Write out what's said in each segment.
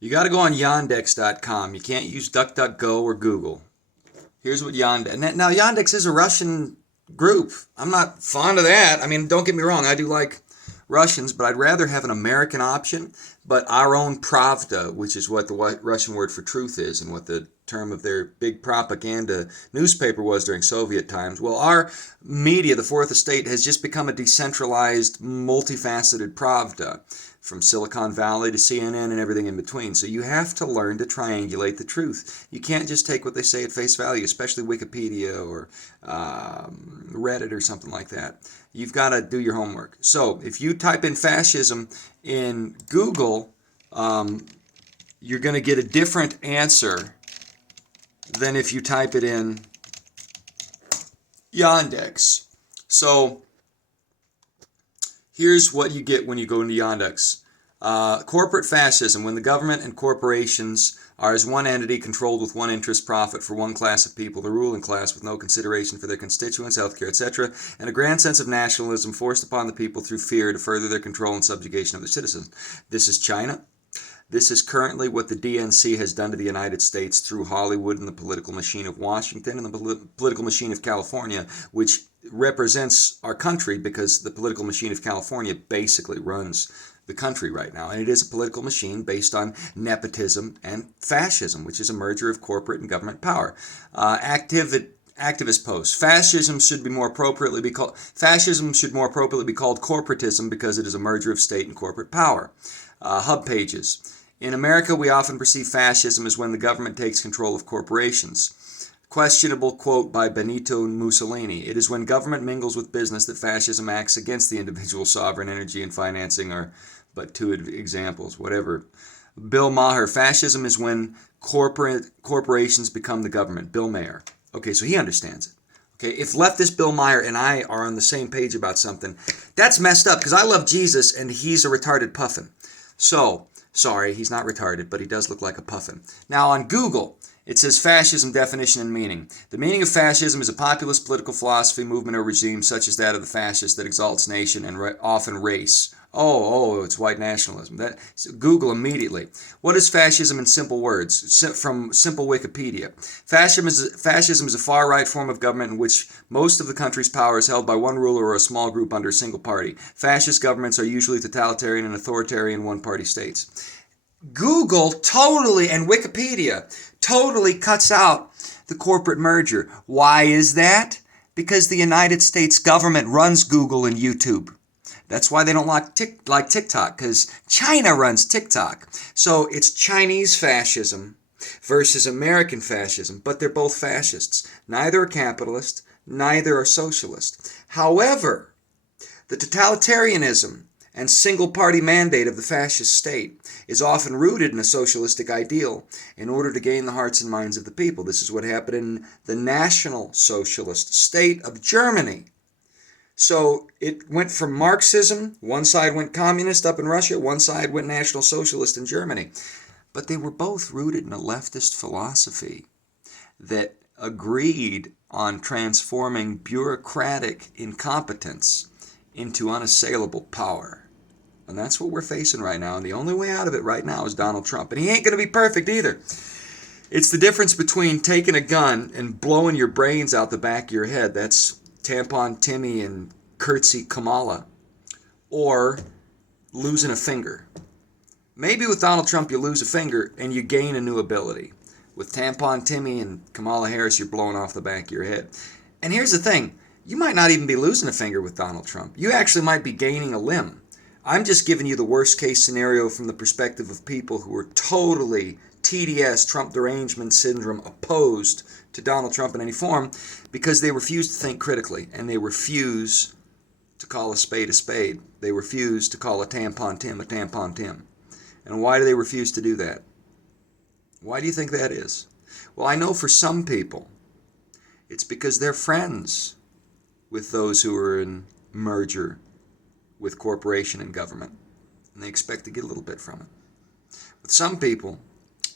You got to go on Yandex.com. You can't use DuckDuckGo or Google. Here's what Yandex. Now Yandex is a Russian group. I'm not fond of that. I mean, don't get me wrong. I do like Russians, but I'd rather have an American option. But our own Pravda, which is what the Russian word for truth is, and what the term of their big propaganda newspaper was during Soviet times. Well, our media, the Fourth Estate, has just become a decentralized, multifaceted Pravda, from Silicon Valley to CNN and everything in between. So you have to learn to triangulate the truth. You can't just take what they say at face value, especially Wikipedia or Reddit or something like that. You've got to do your homework. So if you type in fascism in Google, you're going to get a different answer than if you type it in Yandex. So here's what you get when you go into Yandex. Corporate fascism, when the government and corporations are as one entity controlled with one interest, profit for one class of people, the ruling class, with no consideration for their constituents, healthcare, etc., and a grand sense of nationalism forced upon the people through fear to further their control and subjugation of their citizens. This is China. This is currently what the DNC has done to the United States through Hollywood and the political machine of Washington and the political machine of California, which represents our country because the political machine of California basically runs the country right now. And it is a political machine based on nepotism and fascism, which is a merger of corporate and government power. Activist posts. Fascism should more appropriately be called corporatism because it is a merger of state and corporate power. Hub pages. In America, we often perceive fascism as when the government takes control of corporations. Questionable quote by Benito Mussolini. It is when government mingles with business that fascism acts against the individual. Sovereign energy and financing are but two examples, whatever. Bill Maher. Fascism is when corporations become the government. Bill Maher. Okay, so he understands it. Okay, if leftist Bill Maher and I are on the same page about something, that's messed up because I love Jesus and he's a retarded puffin. So, sorry, he's not retarded, but he does look like a puffin. Now on Google, it says fascism definition and meaning. The meaning of fascism is a populist political philosophy, movement, or regime such as that of the fascists that exalts nation and often race. It's white nationalism. So Google immediately. What is fascism in simple words? From simple Wikipedia. Fascism is a far-right form of government in which most of the country's power is held by one ruler or a small group under a single party. Fascist governments are usually totalitarian and authoritarian one-party states. Google totally, and Wikipedia totally cuts out the corporate merger. Why is that? Because the United States government runs Google and YouTube. That's why they don't like TikTok, because China runs TikTok. So it's Chinese fascism versus American fascism, but they're both fascists. Neither are capitalist, neither are socialist. However, the totalitarianism and single-party mandate of the fascist state is often rooted in a socialistic ideal in order to gain the hearts and minds of the people. This is what happened in the National Socialist State of Germany. So it went from Marxism, one side went communist up in Russia, one side went National Socialist in Germany. But they were both rooted in a leftist philosophy that agreed on transforming bureaucratic incompetence into unassailable power. And that's what we're facing right now. And the only way out of it right now is Donald Trump. And he ain't going to be perfect either. It's the difference between taking a gun and blowing your brains out the back of your head. That's Tampon Timmy and Curtsy Kamala. Or losing a finger. Maybe with Donald Trump you lose a finger and you gain a new ability. With Tampon Timmy and Kamala Harris, you're blowing off the back of your head. And here's the thing. You might not even be losing a finger with Donald Trump. You actually might be gaining a limb. I'm just giving you the worst case scenario from the perspective of people who are totally TDS, Trump derangement syndrome, opposed to Donald Trump in any form because they refuse to think critically and they refuse to call a spade a spade. They refuse to call a tampon Tim a tampon Tim. And why do they refuse to do that? Why do you think that is? Well, I know for some people it's because they're friends with those who are in merger with corporation and government, and they expect to get a little bit from it. With some people,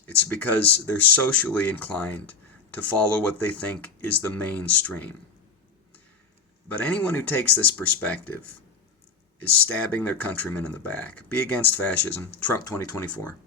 it's because they're socially inclined to follow what they think is the mainstream. But anyone who takes this perspective is stabbing their countrymen in the back. Be against fascism. Trump 2024.